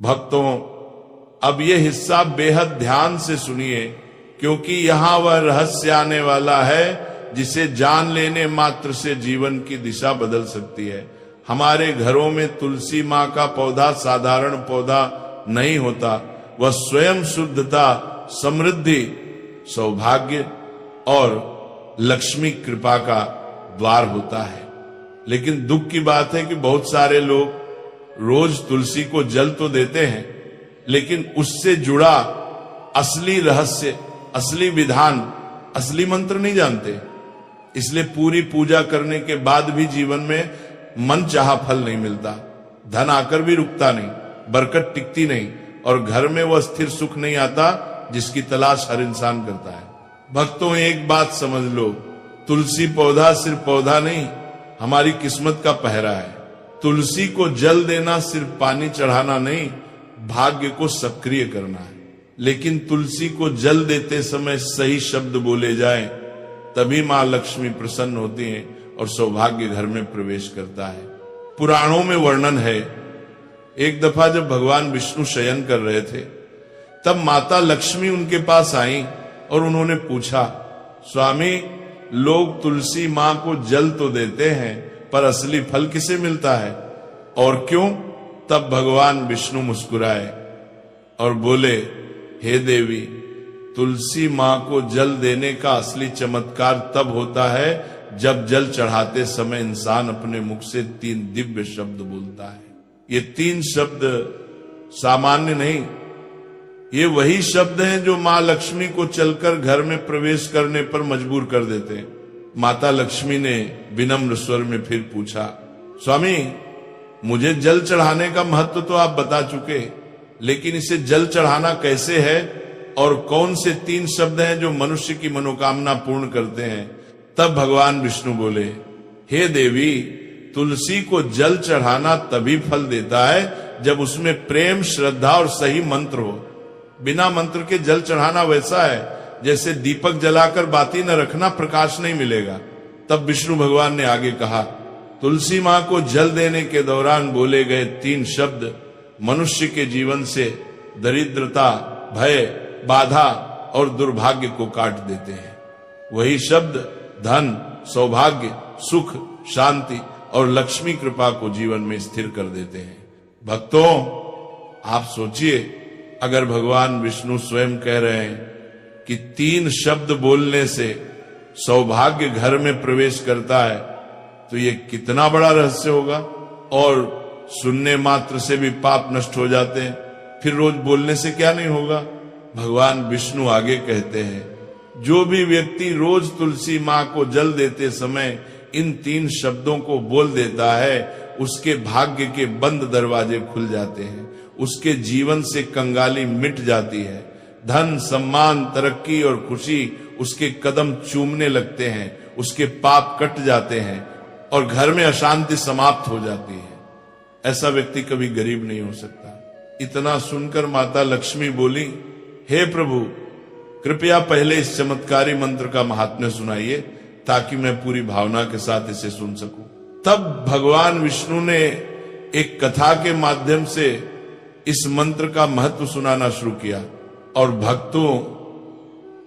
भक्तों, अब ये हिस्सा बेहद ध्यान से सुनिए, क्योंकि यहां वह रहस्य आने वाला है जिसे जान लेने मात्र से जीवन की दिशा बदल सकती है। हमारे घरों में तुलसी माँ का पौधा साधारण पौधा नहीं होता, वह स्वयं शुद्धता, समृद्धि, सौभाग्य और लक्ष्मी कृपा का द्वार होता है। लेकिन दुख की बात है कि बहुत सारे लोग रोज तुलसी को जल तो देते हैं, लेकिन उससे जुड़ा असली रहस्य, असली विधान, असली मंत्र नहीं जानते। इसलिए पूरी पूजा करने के बाद भी जीवन में मन चाहा फल नहीं मिलता, धन आकर भी रुकता नहीं, बरकत टिकती नहीं, और घर में वह स्थिर सुख नहीं आता जिसकी तलाश हर इंसान करता है। भक्तों, एक बात समझ लो, तुलसी पौधा सिर्फ पौधा नहीं, हमारी किस्मत का पहरा है। तुलसी को जल देना सिर्फ पानी चढ़ाना नहीं, भाग्य को सक्रिय करना है। लेकिन तुलसी को जल देते समय सही शब्द बोले जाएं, तभी मां लक्ष्मी प्रसन्न होती हैं और सौभाग्य घर में प्रवेश करता है। पुराणों में वर्णन है, एक दफा जब भगवान विष्णु शयन कर रहे थे, तब माता लक्ष्मी उनके पास आई और उन्होंने पूछा, स्वामी, लोग तुलसी मां को जल तो देते हैं, पर असली फल किसे मिलता है और क्यों? तब भगवान विष्णु मुस्कुराए और बोले, हे देवी, तुलसी मां को जल देने का असली चमत्कार तब होता है जब जल चढ़ाते समय इंसान अपने मुख से 3 दिव्य शब्द बोलता है। ये 3 शब्द सामान्य नहीं, ये वही शब्द हैं जो मां लक्ष्मी को चलकर घर में प्रवेश करने पर मजबूर कर देते हैं। माता लक्ष्मी ने विनम्र स्वर में फिर पूछा, स्वामी, मुझे जल चढ़ाने का महत्व तो आप बता चुके, लेकिन इसे जल चढ़ाना कैसे है और कौन से 3 शब्द हैं जो मनुष्य की मनोकामना पूर्ण करते हैं? तब भगवान विष्णु बोले, हे देवी, तुलसी को जल चढ़ाना तभी फल देता है जब उसमें प्रेम, श्रद्धा और सही मंत्र हो। बिना मंत्र के जल चढ़ाना वैसा है जैसे दीपक जलाकर बाती न रखना, प्रकाश नहीं मिलेगा। तब विष्णु भगवान ने आगे कहा, तुलसी मां को जल देने के दौरान बोले गए 3 शब्द मनुष्य के जीवन से दरिद्रता, भय, बाधा और दुर्भाग्य को काट देते हैं। वही शब्द धन, सौभाग्य, सुख, शांति और लक्ष्मी कृपा को जीवन में स्थिर कर देते हैं। भक्तों, आप सोचिए, अगर भगवान विष्णु स्वयं कह रहे हैं कि 3 शब्द बोलने से सौभाग्य घर में प्रवेश करता है, तो ये कितना बड़ा रहस्य होगा। और सुनने मात्र से भी पाप नष्ट हो जाते हैं, फिर रोज बोलने से क्या नहीं होगा। भगवान विष्णु आगे कहते हैं, जो भी व्यक्ति रोज तुलसी मां को जल देते समय इन 3 शब्दों को बोल देता है, उसके भाग्य के बंद दरवाजे खुल जाते हैं, उसके जीवन से कंगाली मिट जाती है, धन, सम्मान, तरक्की और खुशी उसके कदम चूमने लगते हैं, उसके पाप कट जाते हैं और घर में अशांति समाप्त हो जाती है। ऐसा व्यक्ति कभी गरीब नहीं हो सकता। इतना सुनकर माता लक्ष्मी बोली, हे प्रभु, कृपया पहले इस चमत्कारी मंत्र का महात्म्य सुनाइए ताकि मैं पूरी भावना के साथ इसे सुन सकूं। तब भगवान विष्णु ने एक कथा के माध्यम से इस मंत्र का महत्व सुनाना शुरू किया। और भक्तों,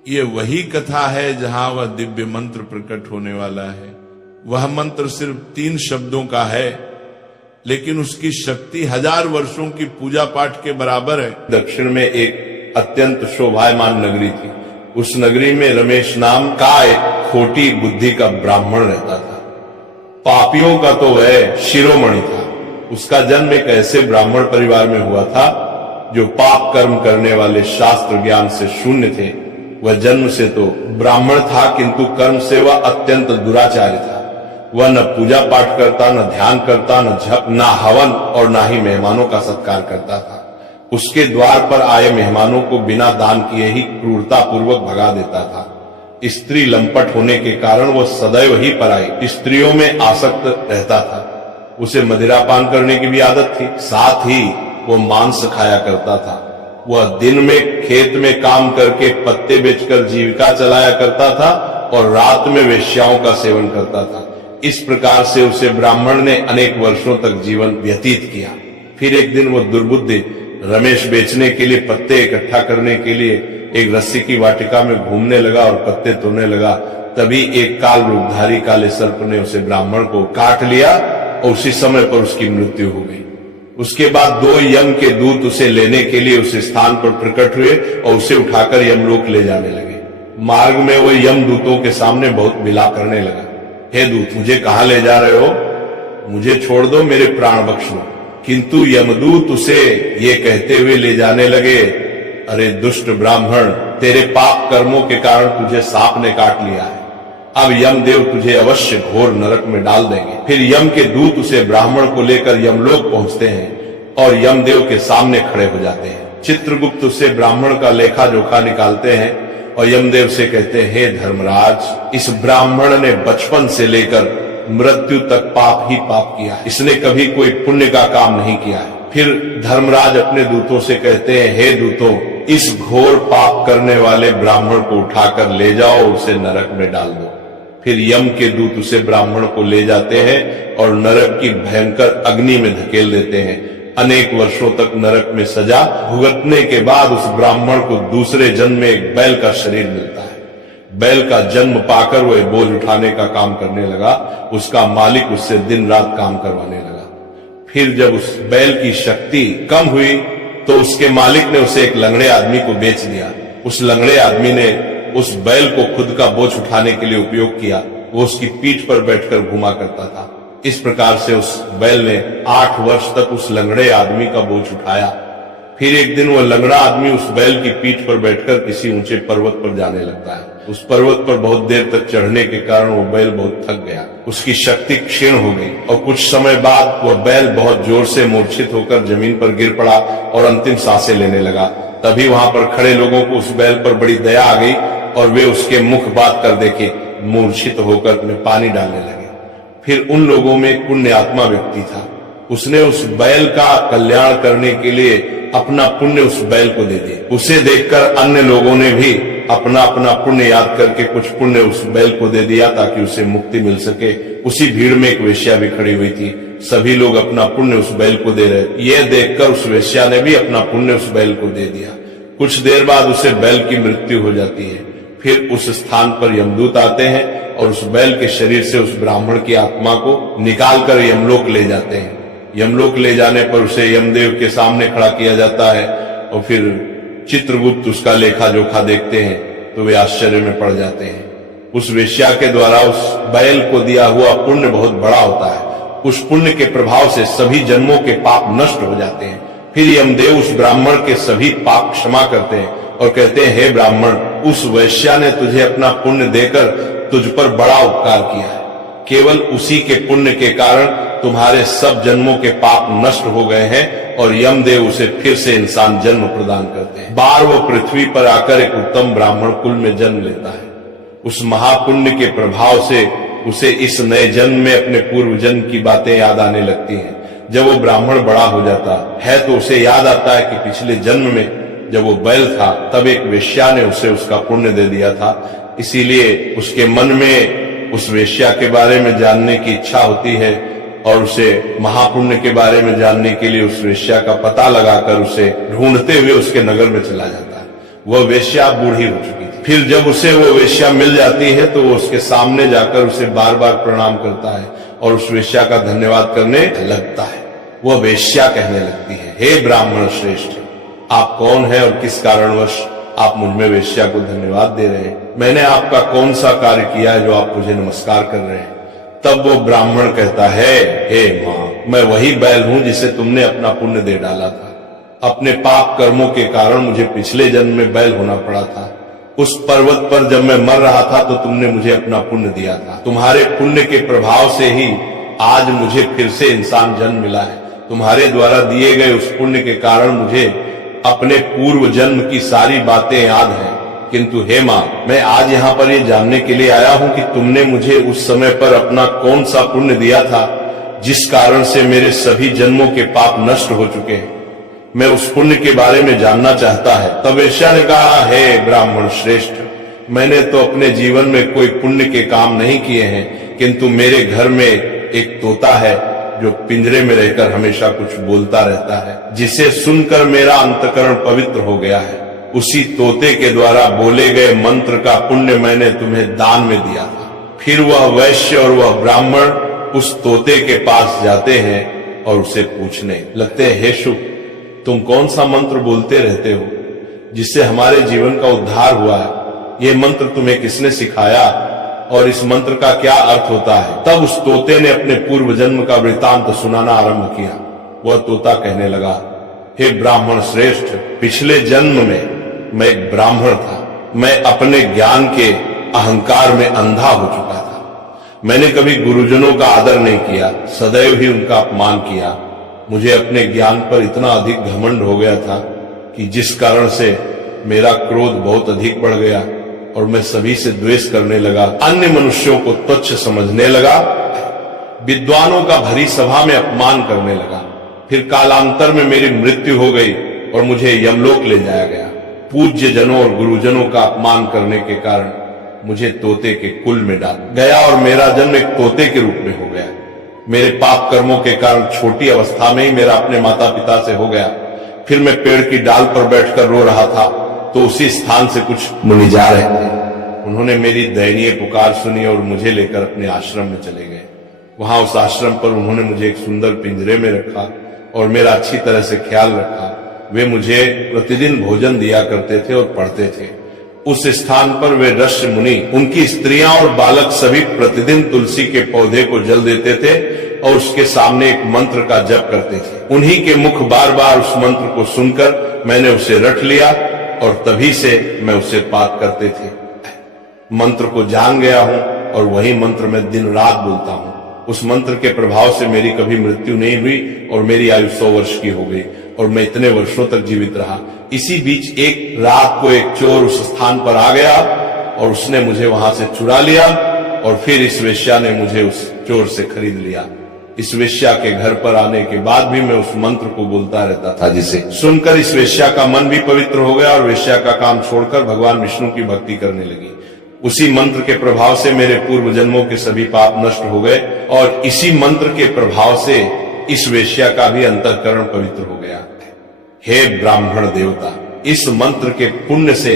ये वही कथा है जहां वह दिव्य मंत्र प्रकट होने वाला है। वह मंत्र सिर्फ 3 शब्दों का है, लेकिन उसकी शक्ति 1000 वर्षों की पूजा पाठ के बराबर है। दक्षिण में एक अत्यंत शोभायमान नगरी थी। उस नगरी में रमेश नाम का एक खोटी बुद्धि का ब्राह्मण रहता था। पापियों का तो वह शिरोमणि था। उसका जन्म एक ऐसे ब्राह्मण परिवार में हुआ था जो पाप कर्म करने वाले शास्त्र ज्ञान से शून्य थे। वह जन्म से तो ब्राह्मण था, किंतु कर्म से वह अत्यंत दुराचारी था। वह न पूजा पाठ करता, न ध्यान करता, न जप, न हवन और न ही मेहमानों का सत्कार करता था। उसके द्वार पर आए मेहमानों को बिना दान किए ही क्रूरता पूर्वक भगा देता था। स्त्री लंपट होने के कारण वह सदैव ही पराई स्त्रियों में आसक्त रहता था। उसे मदिरापान करने की भी आदत थी। साथ ही वह मांस खाया करता था। वह दिन में खेत में काम करके पत्ते बेचकर जीविका चलाया करता था और रात में वेश्याओं का सेवन करता था। इस प्रकार से उसे ब्राह्मण ने अनेक वर्षों तक जीवन व्यतीत किया। फिर एक दिन वह दुर्बुद्धि रमेश बेचने के लिए पत्ते इकट्ठा करने के लिए एक रस्सी की वाटिका में घूमने लगा और पत्ते तोड़ने लगा, तभी एक काल रूपधारी काले सर्प ने उसे ब्राह्मण को काट लिया और उसी समय पर उसकी मृत्यु हो गई। उसके बाद 2 यम के दूत उसे लेने के लिए उस स्थान पर प्रकट हुए और उसे उठाकर यमलोक ले जाने लगे। मार्ग में वो यम दूतों के सामने बहुत विलाप करने लगा, हे दूत, मुझे कहां ले जा रहे हो? मुझे छोड़ दो, मेरे प्राण बख्श लो। किंतु यमदूत उसे ये कहते हुए ले जाने लगे, अरे दुष्ट ब्राह्मण, तेरे पाप कर्मों के कारण तुझे सांप ने काट लिया है, अब यमदेव तुझे अवश्य घोर नरक में डाल देंगे। फिर यम के दूत उसे ब्राह्मण को लेकर यमलोक पहुंचते हैं और यमदेव के सामने खड़े हो जाते हैं। चित्रगुप्त उससे ब्राह्मण का लेखा जोखा निकालते हैं और यमदेव से कहते हैं, हे धर्मराज, इस ब्राह्मण ने बचपन से लेकर मृत्यु तक पाप ही पाप किया है, इसने कभी कोई पुण्य का काम नहीं किया है। फिर धर्मराज अपने दूतों से कहते हैं, हे दूतों, इस घोर पाप करने वाले ब्राह्मण को उठाकर ले जाओ और उसे नरक में डाल दो। फिर यम के दूत उसे ब्राह्मण को ले जाते हैं और नरक की भयंकर अग्नि में धकेल देते हैं। अनेक वर्षों तक नरक में सजा भुगतने के बाद उस ब्राह्मण को दूसरे जन्म में एक बैल का शरीर मिलता है। बैल का जन्म पाकर वह बोझ उठाने का काम करने लगा। उसका मालिक उससे दिन रात काम करवाने लगा। फिर जब उस बैल की शक्ति कम हुई तो उसके मालिक ने उसे एक लंगड़े आदमी को बेच दिया। उस लंगड़े आदमी ने उस बैल को खुद का बोझ उठाने के लिए उपयोग किया। वो उसकी पीठ पर बैठकर घुमा करता था। इस प्रकार से उस बैल ने 8 वर्ष तक उस लंगड़े आदमी का बोझ उठाया। फिर एक दिन वह लंगड़ा आदमी उस बैल की पीठ पर बैठकर किसी ऊंचे पर्वत पर जाने लगता है। उस पर्वत पर बहुत देर तक चढ़ने के कारण वो बैल बहुत थक गया, उसकी शक्ति क्षीण हो गई और कुछ समय बाद वह बैल बहुत जोर से मूर्छित होकर जमीन पर गिर पड़ा और अंतिम सांसें लेने लगा। तभी वहां पर खड़े लोगों को उस बैल पर बड़ी दया आ गई और वे उसके मुख बात कर देखे मूर्छित होकर उसमें पानी डालने लगे। फिर उन लोगों में एक पुण्य आत्मा व्यक्ति था। उसने उस बैल का कल्याण करने के लिए अपना पुण्य उस बैल को दे दिया। उसे देखकर अन्य लोगों ने भी अपना अपना पुण्य याद करके कुछ पुण्य उस बैल को दे दिया ताकि उसे मुक्ति मिल सके। उसी भीड़ में एक वेश्या भी खड़ी हुई थी। सभी लोग अपना पुण्य उस बैल को दे रहे। यह देखकर उस वेश्या ने भी अपना पुण्य उस बैल को दे दिया। कुछ देर बाद उसे बैल की मृत्यु हो जाती है। फिर उस स्थान पर यमदूत आते हैं और उस बैल के शरीर से उस ब्राह्मण की आत्मा को निकालकर यमलोक ले जाते हैं। यमलोक ले जाने पर उसे यमदेव के सामने खड़ा किया जाता है और फिर चित्रगुप्त उसका लेखा जोखा देखते हैं तो वे आश्चर्य में पड़ जाते हैं। उस वेश्या के द्वारा उस बैल को दिया हुआ पुण्य बहुत बड़ा होता है। उस पुण्य के प्रभाव से सभी जन्मों के पाप नष्ट हो जाते हैं। फिर यमदेव उस ब्राह्मण के सभी पाप क्षमा करते हैं और कहते हैं, हे ब्राह्मण, उस वेश्या ने तुझे अपना पुण्य देकर तुझ पर बड़ा उपकार किया है। केवल उसी के पुण्य के कारण तुम्हारे सब जन्मों के पाप नष्ट हो गए हैं और यमदेव उसे फिर से इंसान जन्म प्रदान करते हैं। बार वो पृथ्वी पर आकर एक उत्तम ब्राह्मण कुल में जन्म लेता है। उस महापुण्य के प्रभाव से उसे इस नए जन्म में अपने पूर्व जन्म की बातें याद आने लगती हैं। जब वो ब्राह्मण बड़ा हो जाता है तो उसे याद आता है कि पिछले जन्म में जब वो बैल था तब एक वेश्या ने उसे उसका पुण्य दे दिया था। इसीलिए उसके मन में उस वेश्या के बारे में जानने की इच्छा होती है और उसे महापुण्य के बारे में जानने के लिए उस वेश्या का पता लगाकर उसे ढूंढते हुए उसके नगर में चला जाता है। वह वेश्या बूढ़ी हो चुकी थी। फिर जब उसे वो वेश्या मिल जाती है तो वो उसके सामने जाकर उसे बार बार प्रणाम करता है और उस वेश्या का धन्यवाद करने लगता है। वह वेश्या कहने लगती है, हे ब्राह्मण श्रेष्ठ, आप कौन है और किस कारणवश आप मुझ में वेश्या को धन्यवाद दे रहे हैं? मैंने आपका कौन सा कार्य किया है जो आप मुझे नमस्कार कर रहे हैं? तब वो ब्राह्मण कहता है, हे माँ, मैं वही बैल हूं जिसे तुमने अपना पुण्य दे डाला था। अपने पाप कर्मों के कारण मुझे पिछले जन्म में बैल होना पड़ा था। उस पर्वत पर जब मैं मर रहा था तो तुमने मुझे अपना पुण्य दिया था। तुम्हारे पुण्य के प्रभाव से ही आज मुझे फिर से इंसान जन्म मिला है। तुम्हारे द्वारा दिए गए उस पुण्य के कारण मुझे अपने पूर्व जन्म की सारी बातें याद हैं। किंतु हे माँ, मैं आज यहाँ पर ये जानने के लिए आया हूँ कि तुमने मुझे उस समय पर अपना कौन सा पुण्य दिया था जिस कारण से मेरे सभी जन्मों के पाप नष्ट हो चुके हैं। मैं उस पुण्य के बारे में जानना चाहता है। तब वेश्या ने कहा, हे ब्राह्मण श्रेष्ठ, मैंने तो अपने जीवन में कोई पुण्य के काम नहीं किए हैं, किंतु मेरे घर में एक तोता है जो पिंजरे में रहकर हमेशा कुछ बोलता रहता है, जिसे सुनकर मेरा अंतकरण पवित्र हो गया है। उसी तोते के द्वारा बोले गए मंत्र का पुण्य मैंने तुम्हें दान में दिया था। फिर वह वैश्य और वह ब्राह्मण उस तोते के पास जाते हैं और उसे पूछने लगते हैं, हे शुक, तुम कौन सा मंत्र बोलते रहते हो जिससे हमारे जीवन का उद्धार हुआ है? ये मंत्र तुम्हें किसने सिखाया और इस मंत्र का क्या अर्थ होता है? तब उस तोते ने अपने पूर्व जन्म का वृतांत सुनाना आरंभ किया। वह तोता कहने लगा, हे ब्राह्मण श्रेष्ठ, पिछले जन्म में मैं एक ब्राह्मण था। मैं अपने ज्ञान के अहंकार में अंधा हो चुका था। मैंने कभी गुरुजनों का आदर नहीं किया, सदैव ही उनका अपमान किया। मुझे अपने ज्ञान पर इतना अधिक घमंड हो गया था कि जिस कारण से मेरा क्रोध बहुत अधिक बढ़ गया और मैं सभी से द्वेष करने लगा, अन्य मनुष्यों को तुच्छ समझने लगा, विद्वानों का भरी सभा में अपमान करने लगा। फिर कालांतर में मेरी मृत्यु हो गई और मुझे यमलोक ले जाया गया। पूज्य जनों और गुरुजनों का अपमान करने के कारण मुझे तोते के कुल में डाल गया और मेरा जन्म एक तोते के रूप में हो गया। मेरे पाप कर्मों के कारण छोटी अवस्था में ही मेरा अपने माता पिता से हो गया। फिर मैं पेड़ की डाल पर बैठकर रो रहा था तो उसी स्थान से कुछ मुनि जा रहे थे। उन्होंने मेरी दयनीय पुकार सुनी और मुझे लेकर अपने आश्रम में चले गए। वहां उस आश्रम पर उन्होंने मुझे एक सुंदर पिंजरे में रखा और मेरा अच्छी तरह से ख्याल रखा। वे मुझे प्रतिदिन भोजन दिया करते थे और पढ़ते थे। उस स्थान पर वे ऋषि मुनि, उनकी स्त्रियां और बालक सभी प्रतिदिन तुलसी के पौधे को जल देते थे और उसके सामने एक मंत्र का जप करते थे। उन्हीं के मुख बार बार उस मंत्र को सुनकर मैंने उसे रट लिया और तभी से मैं उसे पाठ करते थे। मंत्र को जान गया हूं और वही मंत्र मैं दिन रात बोलता हूं। उस मंत्र के प्रभाव से मेरी कभी मृत्यु नहीं हुई और मेरी आयु 100 वर्ष की हो गई और मैं इतने वर्षों तक जीवित रहा। इसी बीच एक रात को एक चोर उस स्थान पर आ गया और उसने मुझे वहां से चुरा लिया और फिर इस वेश्या ने मुझे उस चोर से खरीद लिया। इस वेश्या के घर पर आने के बाद भी मैं उस मंत्र को बोलता रहता था, जिसे सुनकर इस वेश्या का मन भी पवित्र हो गया और वेश्या का काम छोड़कर भगवान विष्णु की भक्ति करने लगी। उसी मंत्र के प्रभाव से मेरे पूर्व जन्मों के सभी पाप नष्ट हो गए और इसी मंत्र के प्रभाव से इस वेश्या का भी अंतःकरण पवित्र हो गया। हे ब्राह्मण देवता, इस मंत्र के पुण्य से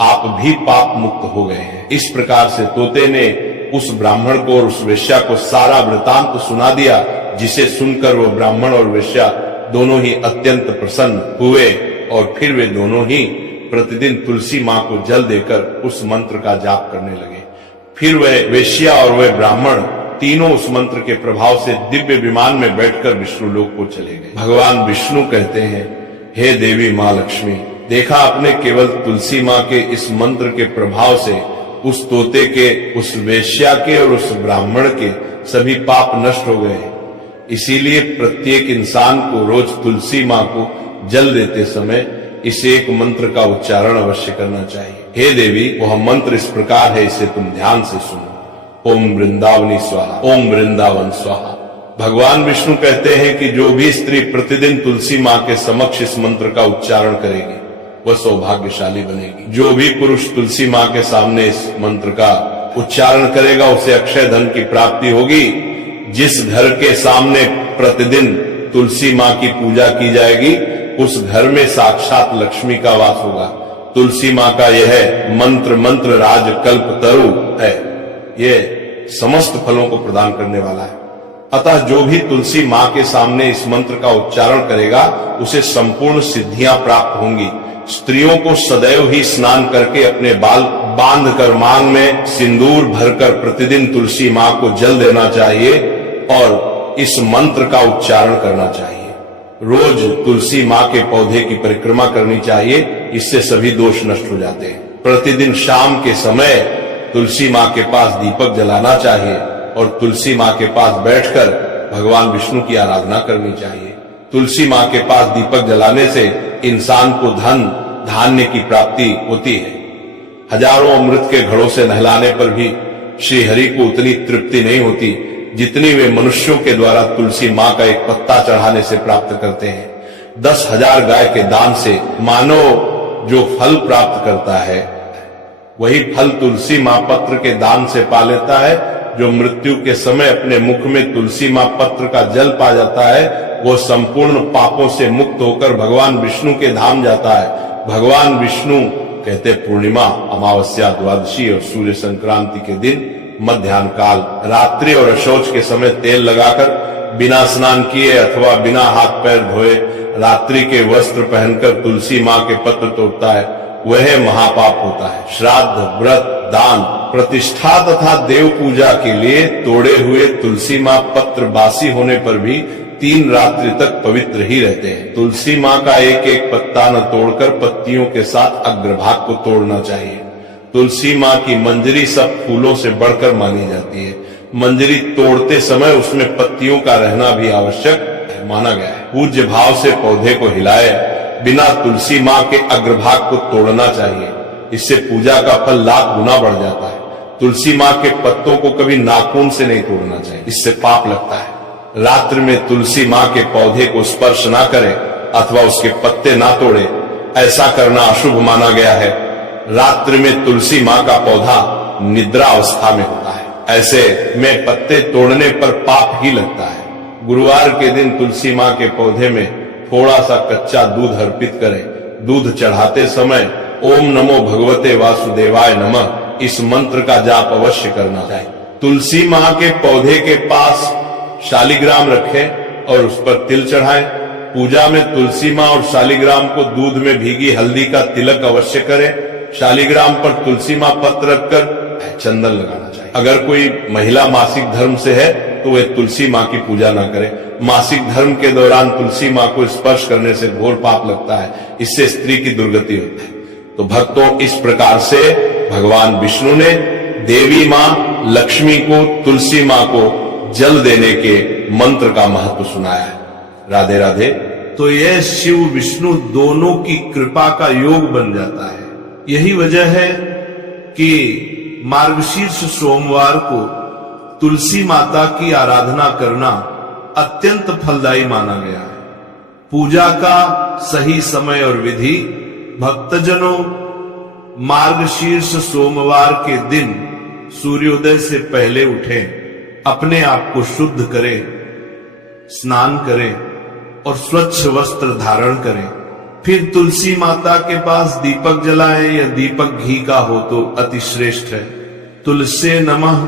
आप भी पाप मुक्त हो गए हैं। इस प्रकार से तोते ने उस ब्राह्मण को और उस वेश्या को सारा वृतांत सुना दिया, जिसे सुनकर वो ब्राह्मण और वेश्या दोनों ही अत्यंत प्रसन्न हुए और फिर वे दोनों ही प्रतिदिन तुलसी मां को जल देकर उस मंत्र का जाप करने लगे। फिर वह वेश्या और वह ब्राह्मण तीनों उस मंत्र के प्रभाव से दिव्य विमान में बैठकर विष्णु लोक को चले गए। भगवान विष्णु कहते हैं, हे देवी मां लक्ष्मी, देखा आपने केवल तुलसी मां के इस मंत्र के प्रभाव से उस तोते के, उस वेश्या के और उस ब्राह्मण के सभी पाप नष्ट हो गए। इसीलिए प्रत्येक इंसान को रोज तुलसी मां को जल देते समय इस एक मंत्र का उच्चारण अवश्य करना चाहिए। हे देवी, वह मंत्र इस प्रकार है, इसे तुम ध्यान से सुनो। ओम वृंदावनी स्वाहा, ओम वृंदावन स्वाहा। भगवान विष्णु कहते हैं कि जो भी स्त्री प्रतिदिन तुलसी मां के समक्ष इस मंत्र का उच्चारण करेगी वह सौभाग्यशाली बनेगी। जो भी पुरुष तुलसी मां के सामने इस मंत्र का उच्चारण करेगा उसे अक्षय धन की प्राप्ति होगी। जिस घर के सामने प्रतिदिन तुलसी मां की पूजा की जाएगी उस घर में साक्षात लक्ष्मी का वास होगा। तुलसी मां का यह मंत्र राज कल्प तरु है, यह समस्त फलों को प्रदान करने वाला है। अतः जो भी तुलसी मां के सामने इस मंत्र का उच्चारण करेगा उसे संपूर्ण सिद्धियां प्राप्त होंगी। स्त्रियों को सदैव ही स्नान करके अपने बाल बांध कर मांग में सिंदूर भरकर प्रतिदिन तुलसी मां को जल देना चाहिए और इस मंत्र का उच्चारण करना चाहिए। रोज तुलसी मां के पौधे की परिक्रमा करनी चाहिए, इससे सभी दोष नष्ट हो जाते हैं। प्रतिदिन शाम के समय तुलसी मां के पास दीपक जलाना चाहिए और तुलसी मां के पास बैठकर भगवान विष्णु की आराधना करनी चाहिए। तुलसी मां के पास दीपक जलाने से इंसान को धन धान्य की प्राप्ति होती है। हजारों अमृत के घड़ों से नहलाने पर भी श्री हरि को उतनी तृप्ति नहीं होती जितनी वे मनुष्यों के द्वारा तुलसी मां का एक पत्ता चढ़ाने से प्राप्त करते हैं। 10,000 गाय के दान से मानव जो फल प्राप्त करता है वही फल तुलसी मां पत्र के दान से पा लेता है जो मृत्यु के समय अपने मुख में तुलसी मां पत्र का जल पा जाता है, वो संपूर्ण पापों से मुक्त होकर भगवान विष्णु के धाम जाता है। भगवान विष्णु कहते पूर्णिमा, अमावस्या, द्वादशी और सूर्य संक्रांति के दिन मध्याह्न काल, रात्रि और अशौच के समय तेल लगाकर बिना स्नान किए अथवा बिना हाथ पैर धोए रात्रि के वस्त्र पहनकर तुलसी मां के पत्र तोड़ता है, वह महापाप होता है। श्राद्ध, व्रत, दान, प्रतिष्ठा तथा देव पूजा के लिए तोड़े हुए तुलसी मां पत्र बासी होने पर भी 3 रात्रि तक पवित्र ही रहते हैं। तुलसी मां का एक एक पत्ता न तोड़कर पत्तियों के साथ अग्रभाग को तोड़ना चाहिए। तुलसी मां की मंजरी सब फूलों से बढ़कर मानी जाती है। मंजरी तोड़ते समय उसमें पत्तियों का रहना भी आवश्यक माना गया है। पूज्य भाव से पौधे को हिलाए बिना तुलसी मां के अग्रभाग को तोड़ना चाहिए, इससे पूजा का फल लाख गुना बढ़ जाता है। तुलसी मां के पत्तों को कभी नाखून से नहीं तोड़ना चाहिए, इससे पाप लगता है। रात्रि में तुलसी मां के पौधे को स्पर्श ना करें अथवा उसके पत्ते ना तोड़े, ऐसा करना अशुभ माना गया है। रात्रि में तुलसी मां का पौधा निद्रा अवस्था में होता है, ऐसे में पत्ते तोड़ने पर पाप ही लगता है। गुरुवार के दिन तुलसी मां के पौधे में थोड़ा सा कच्चा दूध अर्पित करें। दूध चढ़ाते समय ओम नमो भगवते वासुदेवाय नमः इस मंत्र का जाप अवश्य करना चाहिए। तुलसी मां के पौधे के पास शालिग्राम रखें और उस पर तिल चढ़ाएं। पूजा में तुलसी मां और शालिग्राम को दूध में भीगी हल्दी का तिलक अवश्य करें। शालिग्राम पर तुलसी मां पत्र रखकर चंदन लगाना चाहिए। अगर कोई महिला मासिक धर्म से है तो वे तुलसी मां की पूजा ना करे। मासिक धर्म के दौरान तुलसी मां को स्पर्श करने से घोर पाप लगता है, इससे स्त्री की दुर्गति होती है। तो भक्तों, इस प्रकार से भगवान विष्णु ने देवी मां लक्ष्मी को, तुलसी मां को जल देने के मंत्र का महत्व सुनाया है। राधे राधे। तो यह शिव विष्णु दोनों की कृपा का योग बन जाता है। यही वजह है कि मार्गशीर्ष सोमवार को तुलसी माता की आराधना करना अत्यंत फलदायी माना गया है। पूजा का सही समय और विधि, भक्तजनों मार्गशीर्ष सोमवार के दिन सूर्योदय से पहले उठें, अपने आप को शुद्ध करें, स्नान करें और स्वच्छ वस्त्र धारण करें। फिर तुलसी माता के पास दीपक जलाएं या दीपक घी का हो तो अति श्रेष्ठ है। तुलसी नमः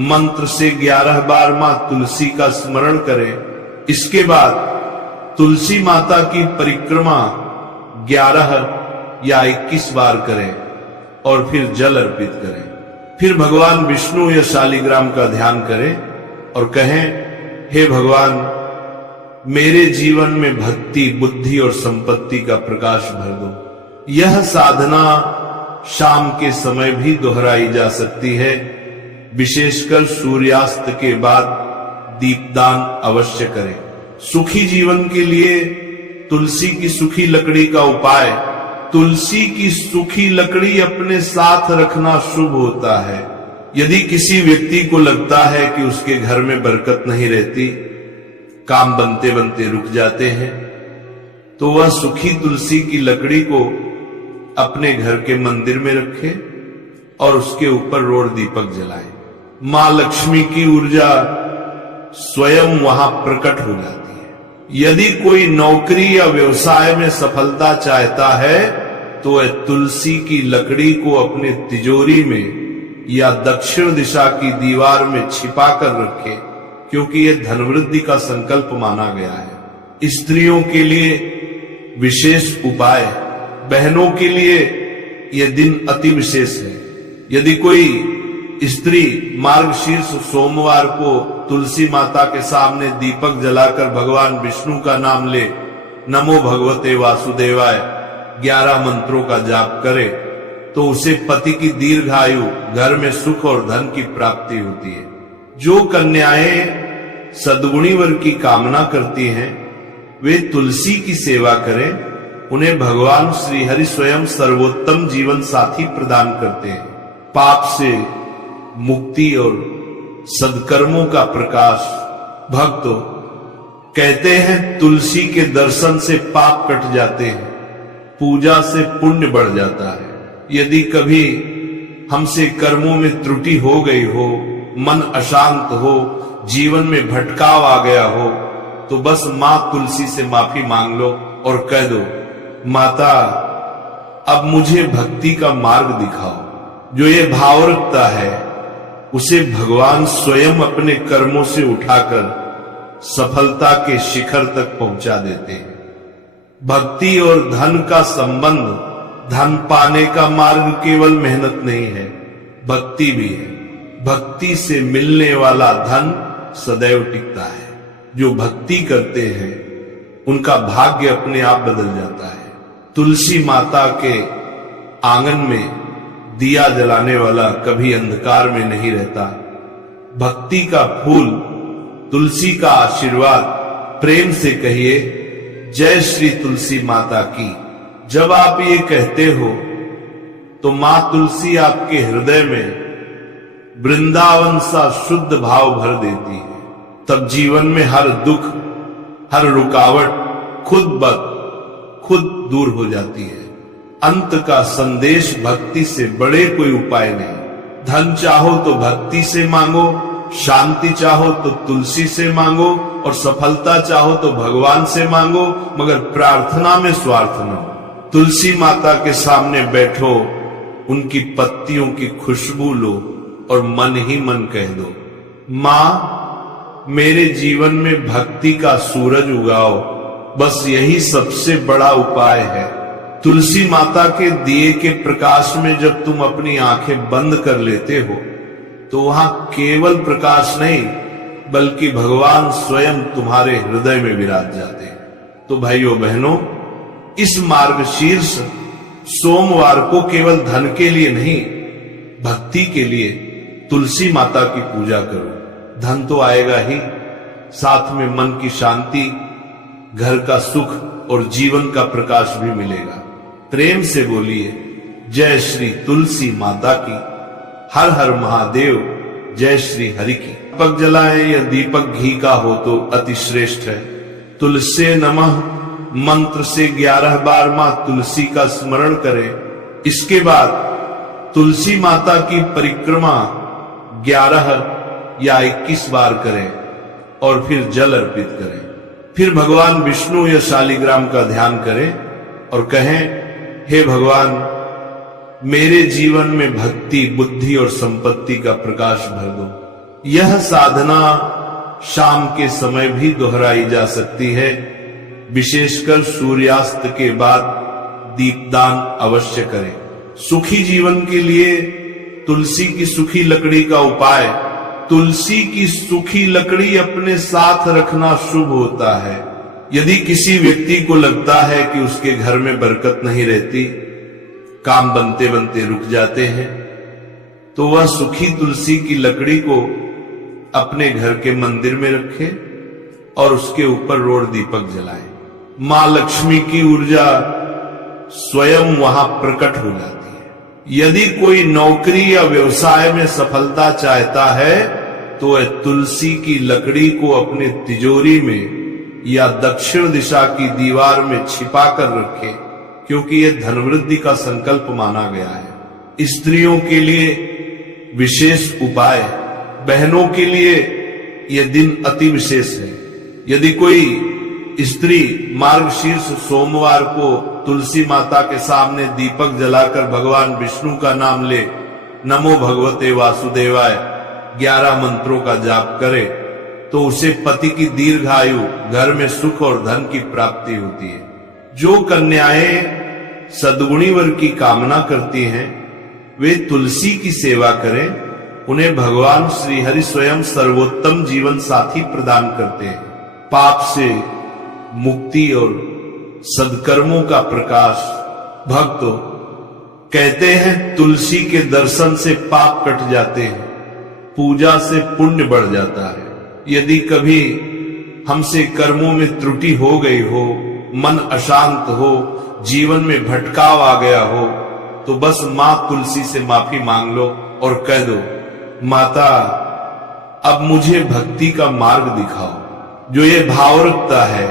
मंत्र से 11 बार मां तुलसी का स्मरण करें। इसके बाद तुलसी माता की परिक्रमा 11 या 21 बार करें और फिर जल अर्पित करें। फिर भगवान विष्णु या शालिग्राम का ध्यान करें और कहें, हे भगवान, मेरे जीवन में भक्ति, बुद्धि और संपत्ति का प्रकाश भर दो। यह साधना शाम के समय भी दोहराई जा सकती है। विशेषकर सूर्यास्त के बाद दीपदान अवश्य करें। सुखी जीवन के लिए तुलसी की सूखी लकड़ी का उपाय, तुलसी की सूखी लकड़ी अपने साथ रखना शुभ होता है। यदि किसी व्यक्ति को लगता है कि उसके घर में बरकत नहीं रहती, काम बनते बनते रुक जाते हैं, तो वह सूखी तुलसी की लकड़ी को अपने घर के मंदिर में रखे और उसके ऊपर रोड़ दीपक जलाए। मां लक्ष्मी की ऊर्जा स्वयं वहां प्रकट हो जाती है। यदि कोई नौकरी या व्यवसाय में सफलता चाहता है तो वह तुलसी की लकड़ी को अपने तिजोरी में या दक्षिण दिशा की दीवार में छिपा कर रखे, क्योंकि यह धनवृद्धि का संकल्प माना गया है। स्त्रियों के लिए विशेष उपाय, बहनों के लिए यह दिन अति विशेष है। यदि कोई स्त्री मार्गशीर्ष सोमवार को तुलसी माता के सामने दीपक जलाकर भगवान विष्णु का नाम ले, नमो भगवते वासुदेवाय 11 मंत्रों का जाप करे, तो उसे पति की दीर्घायु, घर में सुख और धन की प्राप्ति होती है। जो कन्याएं सद्गुणी वर की कामना करती हैं, वे तुलसी की सेवा करें। उन्हें भगवान श्री हरि स्वयं सर्वोत्तम जीवन साथी प्रदान करते हैं। पाप से मुक्ति और सदकर्मों का प्रकाश। भक्तों, कहते हैं तुलसी के दर्शन से पाप कट जाते हैं, पूजा से पुण्य बढ़ जाता है। यदि कभी हमसे कर्मों में त्रुटि हो गई हो मन अशांत हो, जीवन में भटकाव आ गया हो, तो बस मां तुलसी से माफी मांग लो और कह दो, माता अब मुझे भक्ति का मार्ग दिखाओ। जो ये भाव रखता है उसे भगवान स्वयं अपने कर्मों से उठाकर सफलता के शिखर तक पहुंचा देते हैं। भक्ति और धन का संबंध, धन पाने का मार्ग केवल मेहनत नहीं है, भक्ति भी है। भक्ति से मिलने वाला धन सदैव टिकता है। जो भक्ति करते हैं उनका भाग्य अपने आप बदल जाता है। तुलसी माता के आंगन में दिया जलाने वाला कभी अंधकार में नहीं रहता। भक्ति का फूल, तुलसी का आशीर्वाद, प्रेम से कहिए जय श्री तुलसी माता की। जब आप ये कहते हो तो मां तुलसी आपके हृदय में वृंदावन सा शुद्ध भाव भर देती है। तब जीवन में हर दुख, हर रुकावट खुद दूर हो जाती है। अंत का संदेश भक्ति से बड़े कोई उपाय नहीं। धन चाहो तो भक्ति से मांगो, शांति चाहो तो तुलसी से मांगो, और सफलता चाहो तो भगवान से मांगो, मगर प्रार्थना में स्वार्थ न हो। तुलसी माता के सामने बैठो, उनकी पत्तियों की खुशबू लो और मन ही मन कह दो, मां मेरे जीवन में भक्ति का सूरज उगाओ। बस यही सबसे बड़ा उपाय है। तुलसी माता के दिए के प्रकाश में जब तुम अपनी आंखें बंद कर लेते हो तो वहां केवल प्रकाश नहीं बल्कि भगवान स्वयं तुम्हारे हृदय में विराज जाते हैं। तो भाइयों बहनों, इस मार्गशीर्ष सोमवार को केवल धन के लिए नहीं, भक्ति के लिए तुलसी माता की पूजा करो। धन तो आएगा ही, साथ में मन की शांति, घर का सुख और जीवन का प्रकाश भी मिलेगा। प्रेम से बोलिए जय श्री तुलसी माता की। हर हर महादेव, जय श्री हरि की। दीपक जलाएं या दीपक घी का हो तो अति श्रेष्ठ है। तुलसी नमः मंत्र से 11 बार मां तुलसी का स्मरण करें। इसके बाद तुलसी माता की परिक्रमा 11 या 21 बार करें और फिर जल अर्पित करें। फिर भगवान विष्णु या शालिग्राम का ध्यान करें और कहें, हे भगवान मेरे जीवन में भक्ति, बुद्धि और संपत्ति का प्रकाश भर दो। यह साधना शाम के समय भी दोहराई जा सकती है। विशेषकर सूर्यास्त के बाद दीपदान अवश्य करें। सुखी जीवन के लिए तुलसी की सूखी लकड़ी का उपाय। तुलसी की सूखी लकड़ी अपने साथ रखना शुभ होता है। यदि किसी व्यक्ति को लगता है कि उसके घर में बरकत नहीं रहती, काम बनते बनते रुक जाते हैं, तो वह सूखी तुलसी की लकड़ी को अपने घर के मंदिर में रखे और उसके ऊपर रोड दीपक जलाए। मां लक्ष्मी की ऊर्जा स्वयं वहां प्रकट हो जाती है। यदि कोई नौकरी या व्यवसाय में सफलता चाहता है तो वह तुलसी की लकड़ी को अपने तिजोरी में या दक्षिण दिशा की दीवार में छिपा कर रखे, क्योंकि यह धनवृद्धि का संकल्प माना गया है। स्त्रियों के लिए विशेष उपाय, बहनों के लिए यह दिन अति विशेष है। यदि कोई स्त्री मार्गशीर्ष सोमवार को तुलसी माता के सामने दीपक जलाकर भगवान विष्णु का नाम ले, नमो भगवते वासुदेवाय 11 मंत्रों का जाप करे, तो उसे पति की दीर्घायु, घर में सुख और धन की प्राप्ति होती है। जो कन्याएं सद्गुणी वर की कामना करती हैं वे तुलसी की सेवा करें। उन्हें भगवान श्री हरि स्वयं सर्वोत्तम जीवन साथी प्रदान करते हैं। पाप से मुक्ति और सदकर्मों का प्रकाश। भक्तों, कहते हैं तुलसी के दर्शन से पाप कट जाते हैं, पूजा से पुण्य बढ़ जाता है। यदि कभी हमसे कर्मों में त्रुटि हो गई हो, मन अशांत हो, जीवन में भटकाव आ गया हो, तो बस मां तुलसी से माफी मांग लो और कह दो, माता अब मुझे भक्ति का मार्ग दिखाओ। जो ये भाव रखता है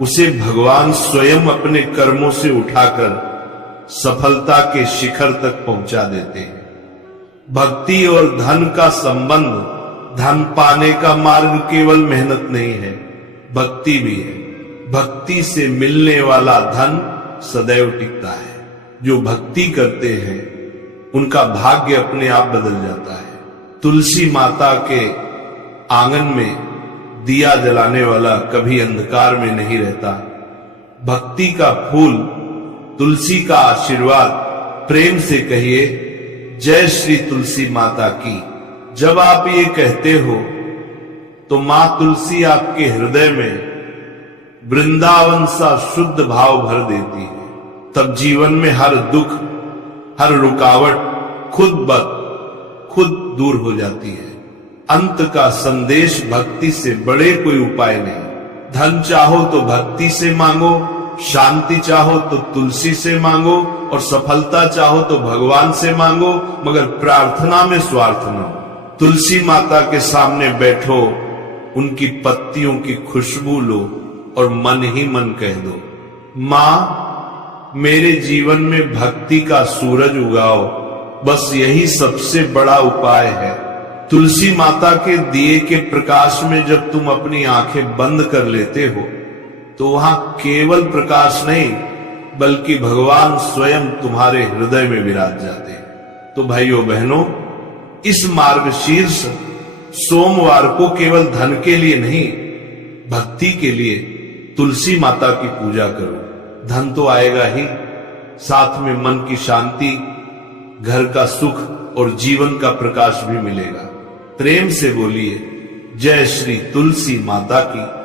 उसे भगवान स्वयं अपने कर्मों से उठाकर सफलता के शिखर तक पहुंचा देते हैं। भक्ति और धन का संबंध, धन पाने का मार्ग केवल मेहनत नहीं है, भक्ति भी है। भक्ति से मिलने वाला धन सदैव टिकता है। जो भक्ति करते हैं उनका भाग्य अपने आप बदल जाता है। तुलसी माता के आंगन में दिया जलाने वाला कभी अंधकार में नहीं रहता। भक्ति का फूल, तुलसी का आशीर्वाद, प्रेम से कहिए जय श्री तुलसी माता की। जब आप ये कहते हो तो मां तुलसी आपके हृदय में वृंदावन सा शुद्ध भाव भर देती है। तब जीवन में हर दुख, हर रुकावट खुद दूर हो जाती है। अंत का संदेश भक्ति से बड़े कोई उपाय नहीं। धन चाहो तो भक्ति से मांगो, शांति चाहो तो तुलसी से मांगो, और सफलता चाहो तो भगवान से मांगो, मगर प्रार्थना में स्वार्थ न हो। तुलसी माता के सामने बैठो, उनकी पत्तियों की खुशबू लो और मन ही मन कह दो, मां मेरे जीवन में भक्ति का सूरज उगाओ। बस यही सबसे बड़ा उपाय है। तुलसी माता के दिए के प्रकाश में जब तुम अपनी आंखें बंद कर लेते हो तो वहां केवल प्रकाश नहीं बल्कि भगवान स्वयं तुम्हारे हृदय में विराज जाते हैं। तो भाइयों बहनों, इस मार्गशीर्ष सोमवार को केवल धन के लिए नहीं, भक्ति के लिए तुलसी माता की पूजा करो। धन तो आएगा ही, साथ में मन की शांति, घर का सुख और जीवन का प्रकाश भी मिलेगा। प्रेम से बोलिए जय श्री तुलसी माता की।